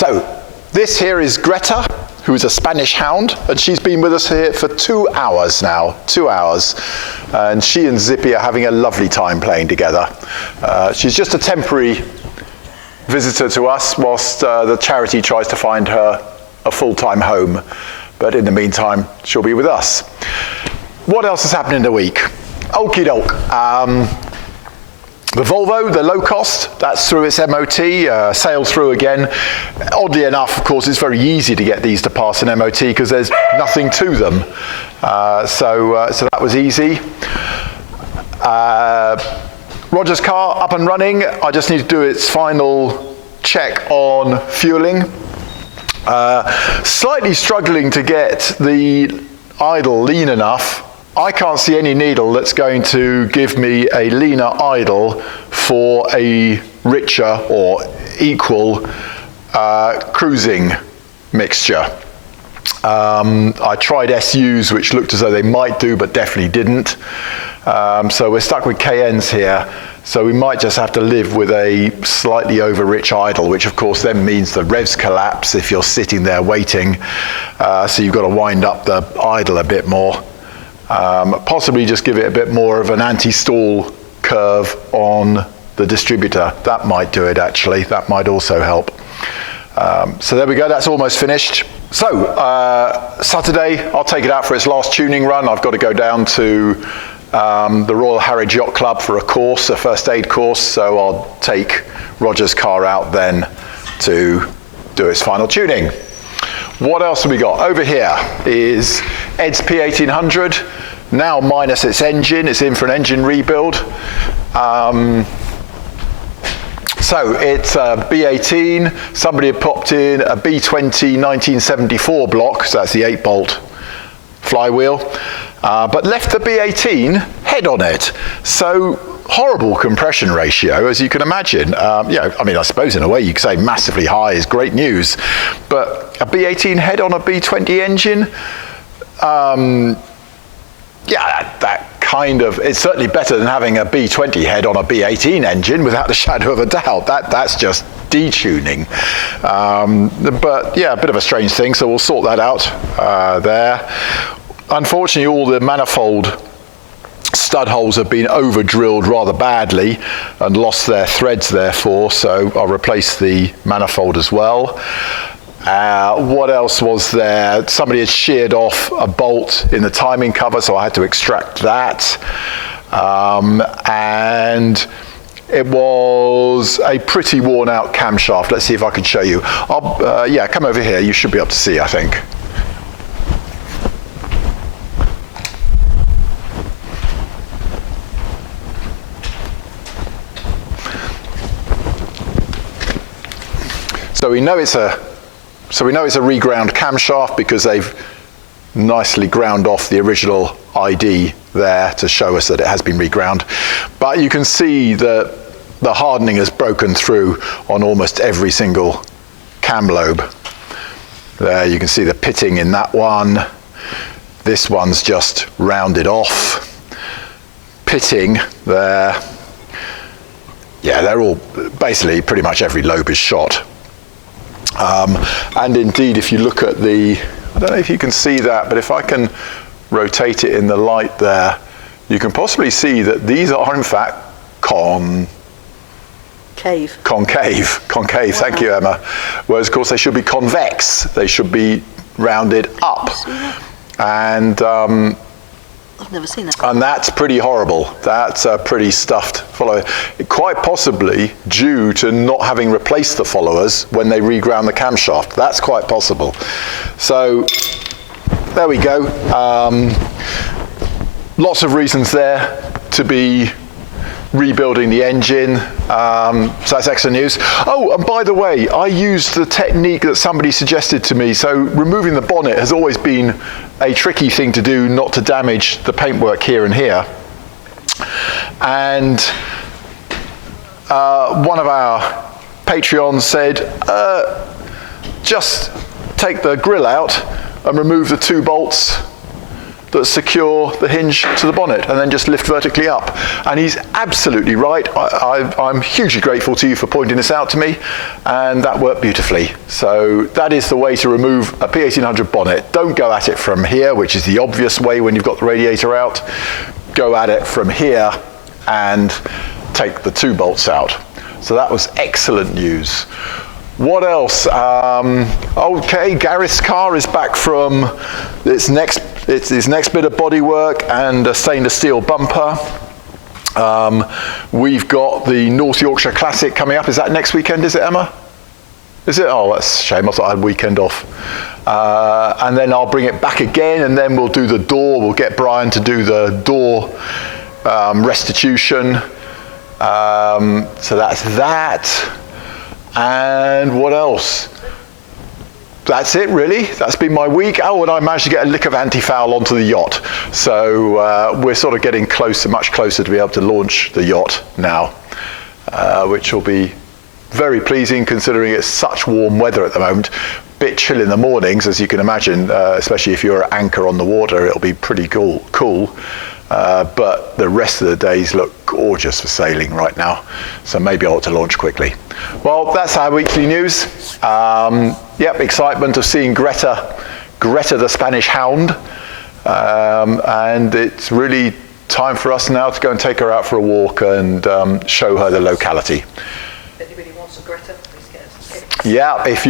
So this here is Greta, who is a Spanish Hound, and she's been with us here for 2 hours now, 2 hours. And she and Zippy are having a lovely time playing together. She's just a temporary visitor to us whilst the charity tries to find her a full-time home. But in the meantime, she'll be with us. What else has happened in the week? Okie doke. The Volvo, the Locost, that's through its MOT, sailed through again. Oddly enough, of course, it's very easy to get these to pass an MOT because there's nothing to them. So that was easy. Roger's car up and running. I just need to do its final check on fueling. Slightly struggling to get the idle lean enough. I can't see any needle that's going to give me a leaner idle for a richer or equal cruising mixture. I tried SUs, which looked as though they might do, but definitely didn't. So we're stuck with KNs here. So we might just have to live with a slightly over-rich idle, which of course then means the revs collapse if you're sitting there waiting. So you've got to wind up the idle a bit more. Possibly just give it a bit more of an anti-stall curve on the distributor. That might do it actually, that might also help. So there we go, that's almost finished. So Saturday, I'll take it out for its last tuning run. I've got to go down to the Royal Harwich Yacht Club for a course, a first aid course, so I'll take Roger's car out then to do its final tuning. What else have we got? Over here is Ed's P1800, now minus its engine. It's in for an engine rebuild. So it's a B18. Somebody had popped in a B20 1974 block, so that's the 8-bolt flywheel, but left the B18 head on it. So horrible compression ratio, as you can imagine. Yeah, I mean, I suppose in a way you could say massively high is great news, but a B18 head on a B20 engine, yeah, that kind of, it's certainly better than having a B20 head on a B18 engine, without a shadow of a doubt. That's just detuning. But yeah, a bit of a strange thing, so we'll sort that out there. Unfortunately, all the manifold stud holes have been over drilled rather badly and lost their threads therefore, so I'll replace the manifold as well. What else was there? Somebody had sheared off a bolt in the timing cover, so I had to extract that. And it was a pretty worn out camshaft. Let's see if I can show you. Yeah, come over here, you should be able to see, I think. So we know it's a reground camshaft because they've nicely ground off the original ID there to show us that it has been reground. But you can see that the hardening has broken through on almost every single cam lobe. There you can see the pitting in that one. This one's just rounded off. Pitting there. Yeah, they're all, basically pretty much every lobe is shot. And indeed, if you look at the, I don't know if you can see that, but if I can rotate it in the light there, you can possibly see that these are in fact concave. Wow. Thank you, Emma. Whereas of course they should be convex, they should be rounded up. And I've never seen that. And that's pretty horrible. That's a pretty stuffed follower. Quite possibly due to not having replaced the followers when they reground the camshaft. That's quite possible. So there we go. Lots of reasons there to be rebuilding the engine. So that's extra news. Oh, and by the way, I used the technique that somebody suggested to me. So removing the bonnet has always been a tricky thing to do, not to damage the paintwork here and here. And one of our Patreons said, just take the grill out and remove the 2 bolts that secure the hinge to the bonnet and then just lift vertically up. And he's absolutely right. I'm hugely grateful to you for pointing this out to me, and that worked beautifully. So that is the way to remove a P1800 bonnet. Don't go at it from here, which is the obvious way when you've got the radiator out. Go at it from here and take the 2 bolts out. So that was excellent news. What else? Okay, Gareth's car is back from its next bit of bodywork and a stainless steel bumper. We've got the North Yorkshire Classic coming up. Is that next weekend, is it, Emma? Is it? Oh, that's a shame. I thought I had a weekend off. And then I'll bring it back again, and then we'll do the door. We'll get Brian to do the door restitution. So that's that. And what else? That's it, really. That's been my week. Oh, and I managed to get a lick of anti-foul onto the yacht. So we're sort of getting closer, much closer to be able to launch the yacht now, which will be very pleasing considering it's such warm weather at the moment. Bit chill in the mornings, as you can imagine, especially if you're at anchor on the water, it'll be pretty cool. But the rest of the days look gorgeous for sailing right now. So maybe I ought to launch quickly. Well, that's our weekly news. Yep, excitement of seeing Greta the Spanish Hound. And it's really time for us now to go and take her out for a walk and show her the locality. If anybody wants a Greta, please get us tips. Yeah, if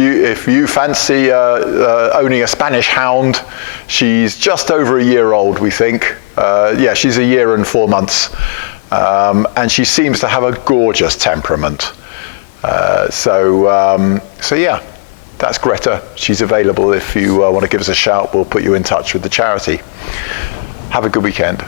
you fancy owning a Spanish Hound, she's just over a year old, we think. Yeah, she's a year and 4 months. And she seems to have a gorgeous temperament. So yeah, that's Greta. She's available if you want to give us a shout. We'll put you in touch with the charity. Have a good weekend.